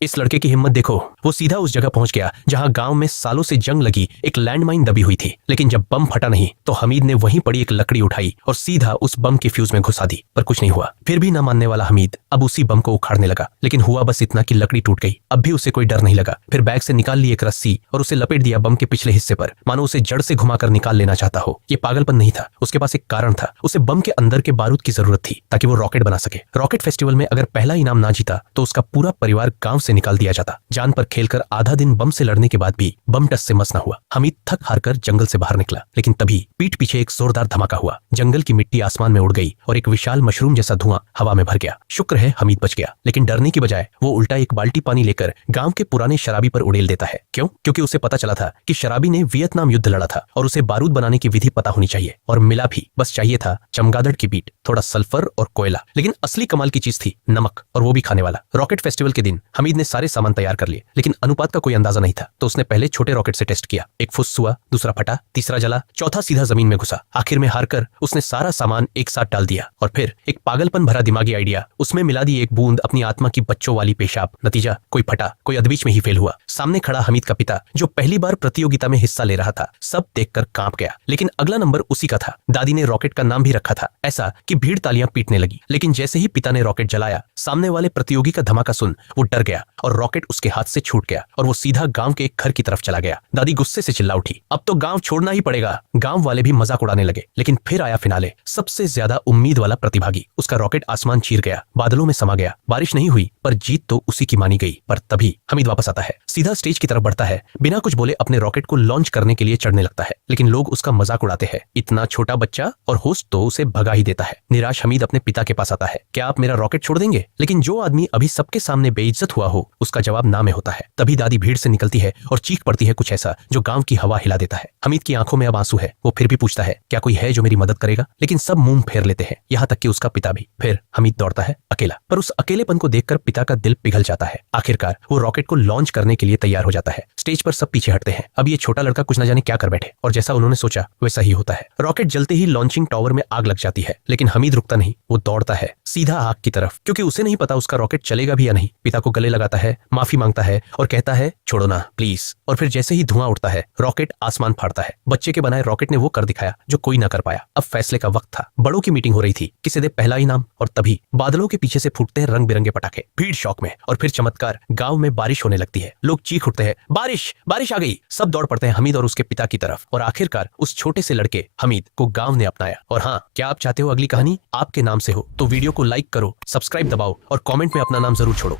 इस लड़के की हिम्मत देखो, वो सीधा उस जगह पहुंच गया जहां गांव में सालों से जंग लगी एक लैंडमाइन दबी हुई थी। लेकिन जब बम फटा नहीं तो हमीद ने वहीं पड़ी एक लकड़ी उठाई और सीधा उस बम के फ्यूज में घुसा दी, पर कुछ नहीं हुआ। फिर भी न मानने वाला हमीद अब उसी बम को उखाड़ने लगा, लेकिन हुआ बस इतना कि लकड़ी टूट गई। अब भी उसे कोई डर नहीं लगा। फिर बैग से निकाल ली एक रस्सी और उसे लपेट दिया बम के पिछले हिस्से पर, मानो उसे जड़ से घुमाकर निकाल लेना चाहता हो। ये पागलपन नहीं था, उसके पास एक कारण था। उसे बम के अंदर के बारूद की जरूरत थी ताकि वो रॉकेट बना सके। रॉकेट फेस्टिवल में अगर पहला इनाम ना जीता तो उसका पूरा परिवार गांव से निकाल दिया जाता। जान पर खेलकर आधा दिन बम से लड़ने के बाद भी बम टस से मस न हुआ। हमीद थक हारकर जंगल से बाहर निकला, लेकिन तभी पीठ पीछे एक जोरदार धमाका हुआ। जंगल की मिट्टी आसमान में उड़ गई और एक विशाल मशरूम जैसा धुआं हवा में भर गया। शुक्र है हमीद बच गया, लेकिन डरने की बजाय वो उल्टा एक बाल्टी पानी लेकर गांव के पुराने शराबी पर उड़ेल देता है। क्यों? क्योंकि उसे पता चला था कि शराबी ने वियतनाम युद्ध लड़ा था और उसे बारूद बनाने की विधि पता होनी चाहिए। और मिला भी, बस चाहिए था चमगादड़ की बीट, थोड़ा सल्फर और कोयला। लेकिन असली कमाल की चीज थी नमक, और वो भी खाने वाला। रॉकेट फेस्टिवल के दिन हमीद ने सारे सामान तैयार कर लिए, लेकिन अनुपात का कोई अंदाजा नहीं था। तो उसने पहले छोटे रॉकेट से टेस्ट किया। एक फुस हुआ, दूसरा फटा, तीसरा जला, चौथा सीधा जमीन में घुसा। आखिर में हारकर उसने सारा सामान एक साथ डाल दिया और फिर एक पागलपन भरा दिमागी आइडिया, उसमें मिला दी एक बूंद अपनी आत्मा की बच्चों वाली पेशाब। नतीजा, कोई फटा, कोई अधबीच में ही फेल हुआ। सामने खड़ा हमीद का पिता, जो पहली बार प्रतियोगिता में हिस्सा ले रहा था, सब देखकर कांप गया। लेकिन अगला नंबर उसी का था। दादी ने रॉकेट का नाम भी रखा था, ऐसा कि भीड़ तालियां पीटने लगी। लेकिन जैसे ही पिता ने रॉकेट जलाया, सामने वाले प्रतियोगी का धमाका सुन वो डर गया और रॉकेट उसके हाथ से छूट गया और वो सीधा गांव के एक घर की तरफ चला गया। दादी गुस्से से चिल्ला उठी, अब तो गांव छोड़ना ही पड़ेगा। गांव वाले भी मजाक उड़ाने लगे। लेकिन फिर आया फिनाले, सबसे ज्यादा उम्मीद वाला प्रतिभागी। उसका रॉकेट आसमान चीर गया, बादलों में समा गया। बारिश नहीं हुई, पर जीत तो उसी की मानी गई। पर तभी हमीद वापस आता है, सीधा स्टेज की तरफ बढ़ता है, बिना कुछ बोले अपने रॉकेट को लॉन्च करने के लिए चढ़ने लगता है। लेकिन लोग उसका मजाक उड़ाते हैं। इतना छोटा बच्चा, और होस्ट तो उसे भगा ही देता है। निराश हमीद अपने पिता के पास आता है, क्या आप मेरा रॉकेट छोड़ देंगे? लेकिन जो आदमी अभी सबके सामने बेइज्जत हुआ हो, उसका जवाब ना में होता है। तभी दादी भीड़ से निकलती है और चीख पड़ती है कुछ ऐसा जो गांव की हवा हिला देता है। हमीद की आंखों में अब आंसू है। वो फिर भी पूछता है, क्या कोई है जो मेरी मदद करेगा? लेकिन सब मुंह फेर लेते हैं, यहाँ तक कि उसका पिता भी। फिर हमीद दौड़ता है अकेला, पर उस अकेलेपन को देखकर पिता का दिल पिघल जाता है। आखिरकार वो रॉकेट को लॉन्च करने के लिए तैयार हो जाता है। स्टेज पर सब पीछे हटते हैं। अब ये छोटा लड़का कुछ न जाने क्या कर बैठे, और जैसा उन्होंने सोचा वैसा ही होता है। रॉकेट जलते ही लॉन्चिंग टावर में आग लग जाती है, लेकिन हमीद रुकता नहीं। वो दौड़ता है सीधा आग की तरफ, क्योंकि उसे नहीं पता उसका रॉकेट चलेगा भी या नहीं। पिता को गले लगाता है, माफी मांगता है और कहता है, छोड़ो ना प्लीज। और फिर जैसे ही धुआं उठता है, रॉकेट आसमान फाड़ता है। बच्चे के बनाए रॉकेट ने वो कर दिखाया जो कोई ना कर पाया। अब फैसले का वक्त था। बड़ों की मीटिंग हो रही थी, किसे दे पहला इनाम। और तभी बादलों के पीछे से फूटते हैं रंग बिरंगे पटाखे। भीड़ शौक में, और फिर चमत्कार, गांव में बारिश होने लगती है। लोग चीख उठते हैं, बारिश बारिश आ गई। सब दौड़ पड़ते हैं हमीद और उसके पिता की तरफ। और आखिरकार उस छोटे से लड़के हमीद को गांव ने अपनाया। और हाँ, क्या आप चाहते हो अगली कहानी आपके नाम से हो? तो वीडियो को लाइक करो, सब्सक्राइब दबाओ और कमेंट में अपना नाम जरूर छोड़ो।